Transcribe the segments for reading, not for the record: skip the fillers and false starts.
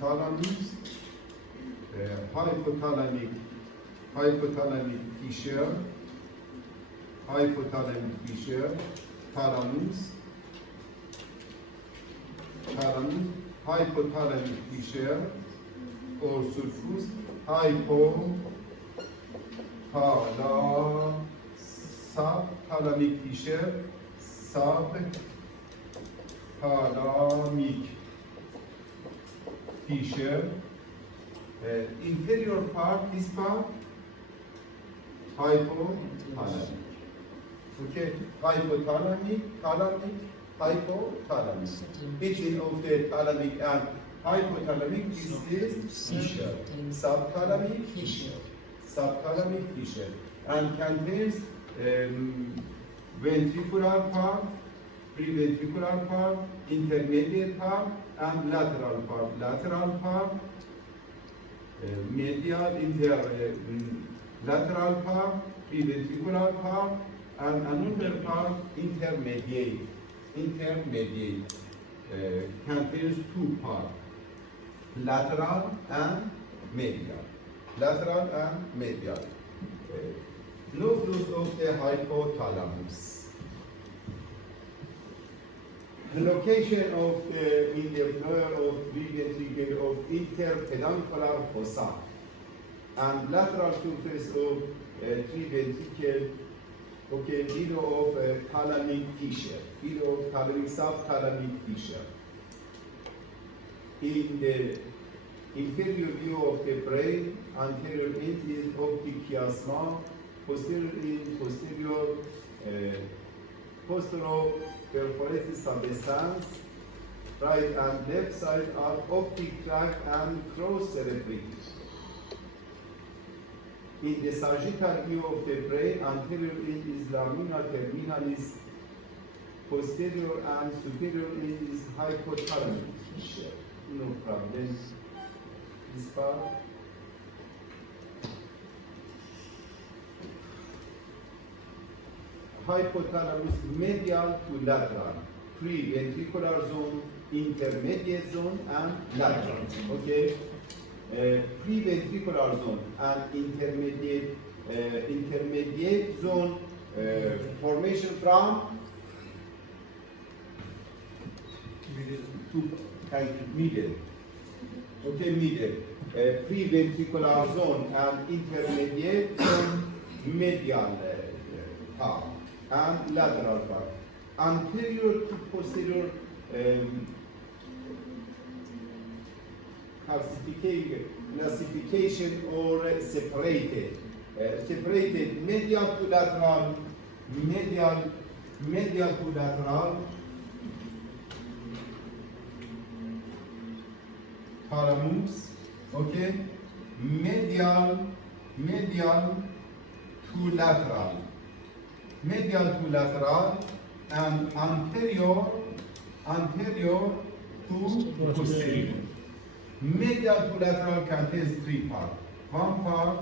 thalamus, hypothalamic fissure, thalamus, hypothalamic fissure or sulcus, subthalamic fissure, subthalamic fissure. Inferior part, this part, hypothalamic. Okay, hypothalamic, hypothalamic. Between of the thalamic and hypothalamic, this is fissure. Subthalamic fissure. And contains ventricular part, preventricular part, intermediate part, and lateral part. Lateral part, medial, lateral part, preventricular part, and another part, intermediate. Contains two parts, lateral and medial. Nucleus of the hypothalamus. The location of the in the floor of ventricle of interpeduncular fossa and lateral surface of triventricle. Okay, below of thalamic fissure, subthalamic fissure. In the inferior view of the brain, anterior end is optic chiasma, posterior end, posterior perforated substance, right and left side are optic tract and cross cerebrate. In the sagittal view of the brain, anterior end is lamina terminalis, posterior and superior end is hypothalamic fissure. No problem. This part. Hypothalamus medial to lateral, preventricular zone, intermediate zone, and lateral. Okay. Preventricular zone and intermediate zone formation from middle. Okay, middle. Preventricular zone and intermediate zone, medial part and lateral part. Anterior to posterior classification or separated. Separated medial to lateral, medial to lateral, thalamus, okay, medial to lateral, and anterior to posterior. Medial to lateral contains three parts. One part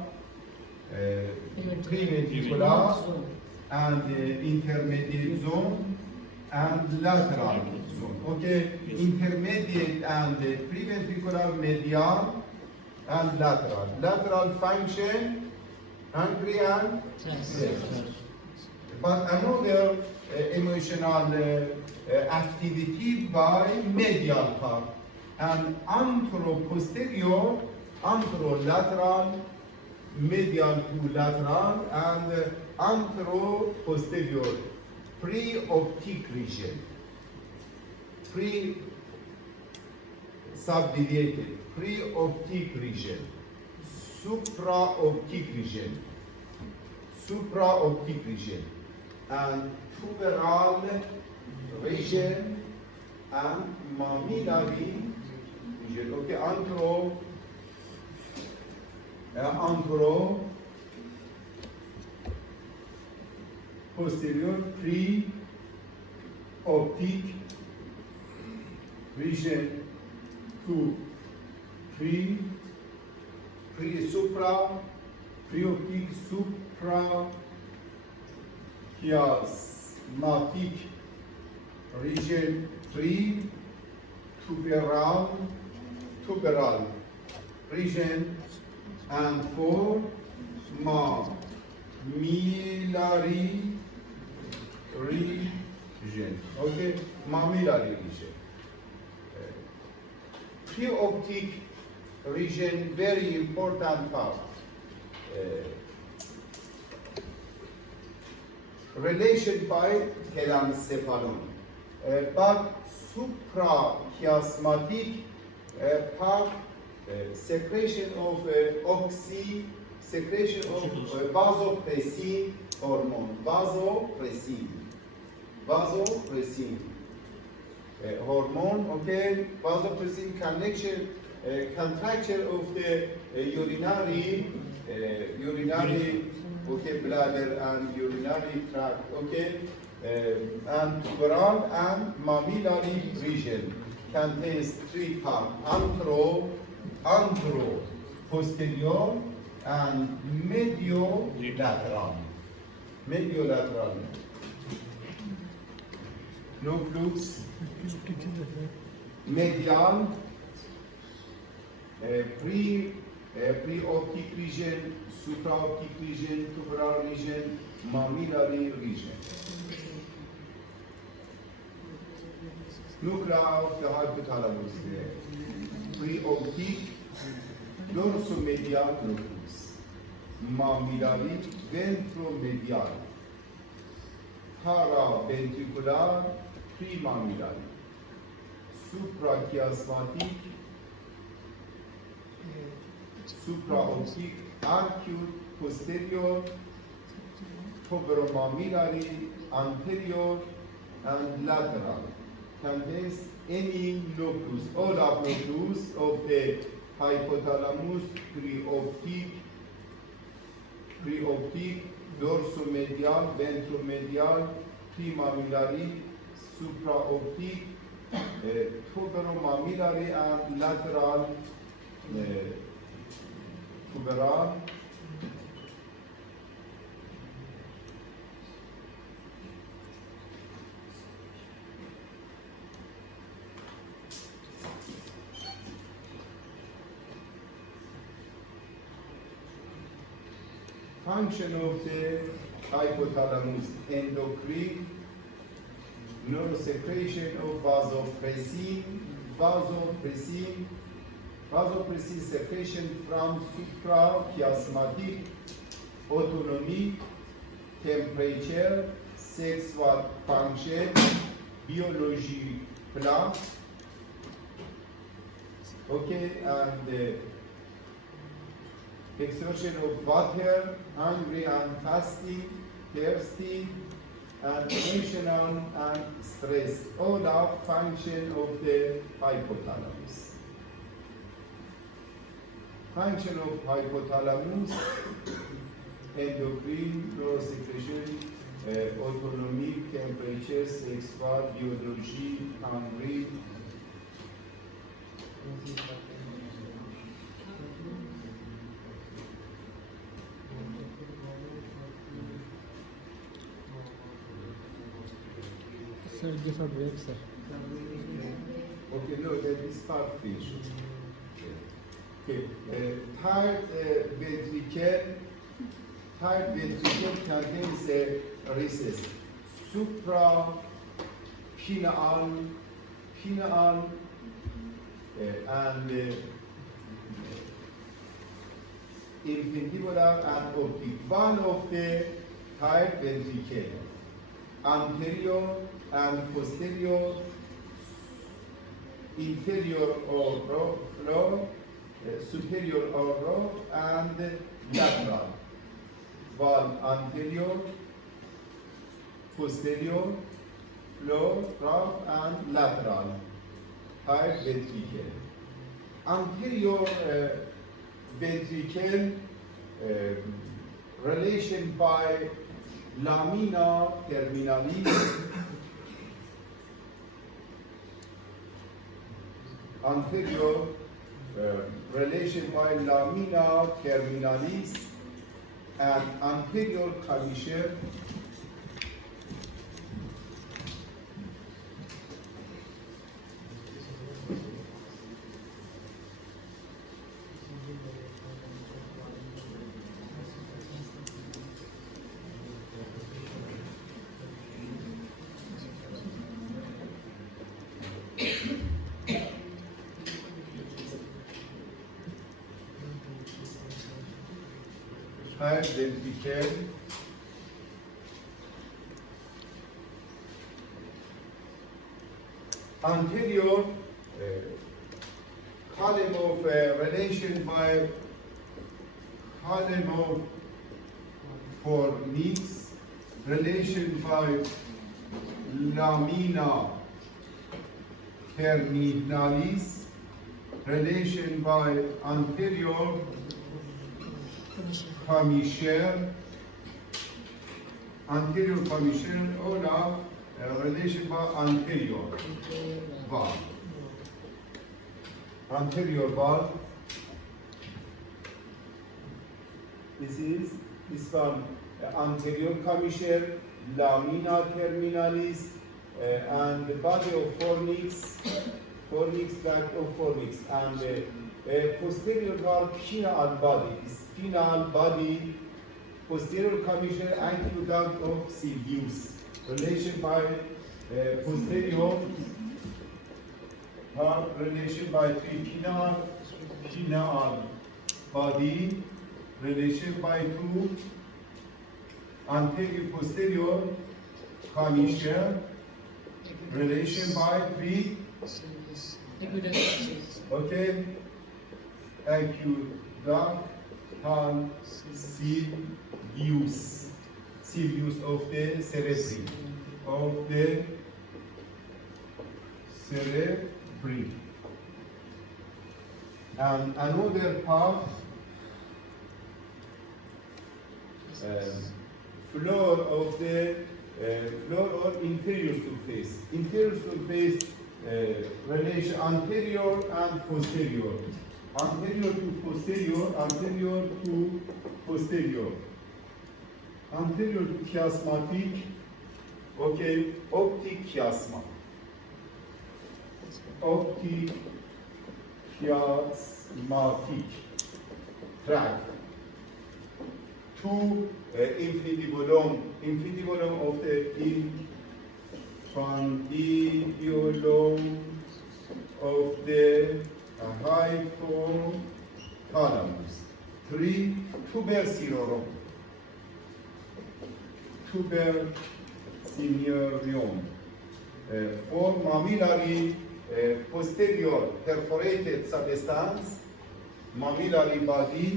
preventricular and intermediate zone and lateral zone. Okay, intermediate and preventricular, medial and lateral. Lateral function, pancreas, but another emotional activity by medial part. And anterolateral, medial to lateral, and anteroposterior, pre-optic region, subdeviated, pre-optic region, supraoptic region, and tuberal region, and mammillary region. Okay, posterior pre-optic region to pre-optic suprachiasmatic region, tuberal tuberal region, and for mammillary region. Okay, mammillary region. Preoptic region, very important part. Relation by Diencephalon. But suprachiasmatic part, secretion of secretion of vasopressin hormone. Vasopressin hormone. Okay, vasopressin connection, contraction of the urinary okay, bladder and urinary tract. Okay, and tuberal and mammillary region contains three parts: antero, posterior, and mediolateral. Nucleus medial, preoptic region, supraoptic region, tuberal region, mammillary region. Nuclei of the hypothalamus there. Preoptic, dorsomedial nucleus. Mammillary, ventromedial. Paraventricular, premammillary. Suprachiasmatic, supraoptic, acute, posterior, tuberomammillary, anterior, and lateral. Contains any locus, all of locus of the hypothalamus, preoptic, dorsomedial, ventromedial, premammillary, supraoptic, tuberomammillary, and lateral tuberal. Function of the hypothalamus: endocrine, neurosecretion of vasopressin secretion from suprachiasmatic, autonomy, temperature, sexual function, biology plan. Okay, and exertion of water, hungry and fasting, thirsty, and emotional and stress. All are function of the hypothalamus. Function of hypothalamus: endocrine, neurosecretion, autonomy, temperature, sexual, biology, hungry. Sir, give a break, sir. Okay, no, that is part finished. Okay, third ventricle contains a recess, suprapineal, and infundibulum and optic. One of the third ventricle, anterior and posterior, inferior floor, superior floor, and lateral. One anterior, posterior, floor, trough, and lateral. Third ventricle. Anterior ventricle, relation by lamina terminalis. Anterior relation by lamina terminalis and anterior curvature. entire ventricle anterior column of relation by column of fornix relation by lamina terminalis relation by anterior commissure all are relation by anterior valve. Anterior valve. This one anterior commissure, lamina terminalis, and the body of fornix, back of fornix, and posterior valve, spinal body, posterior commissure, anteroduct of Silvius. Relation by posterior valve, relation by pinal body, relation by two anterior posterior commissure, relation by three, okay, aqueduct Silvius of the cerebri, and another part floor of the floor or inferior surface. Inferior surface relation anterior and posterior. Anterior to posterior, anterior to posterior. Anterior to chiasmatic, okay, optic chiasma. Optic chiasmatic tract. Two infundibulum of the infundibulum of the hypothalamus. Three tubercilium. Four mammillary posterior perforated substance, mammillary body,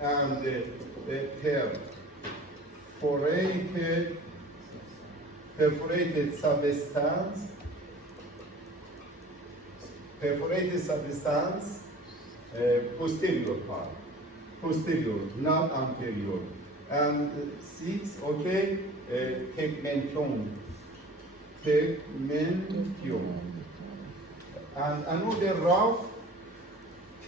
and perforated substance, posterior part, posterior, not anterior. And six, okay, tegmentum. And another rough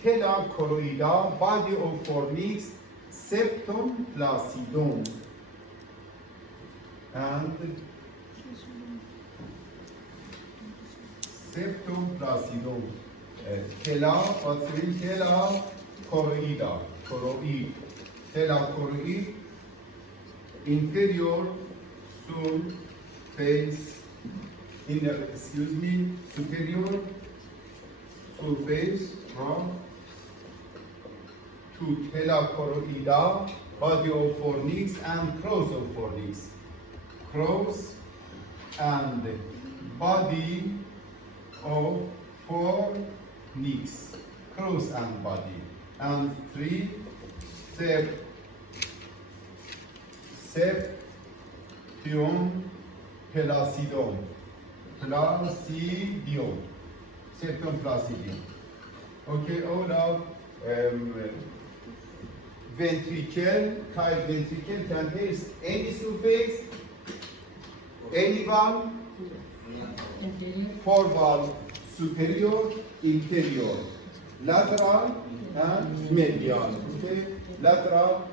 tela choroida, body of fornix, septum placidum. And septum placidum. Tela choroida, tela choroid, inferior surface, superior surface from to tela choroida, body of fornix and cross of fornix. Cross and body of fornix. Cross and body. And three, septum placidum. Septum placidum. Okay, all of ventricle, tight ventricle contains any surface, any valve, four valve, superior, inferior, lateral, and medial. Okay, lateral,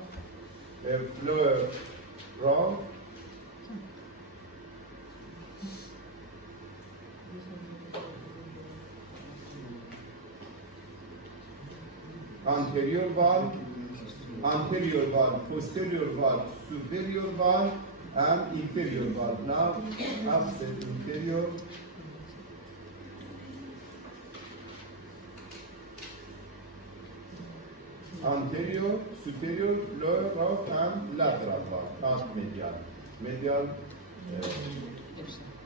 floor, anterior valve, posterior valve, superior valve, and inferior valve. Now, absent inferior, Anterior, superior, lower half and lateral part, not medial. Medial, Left side.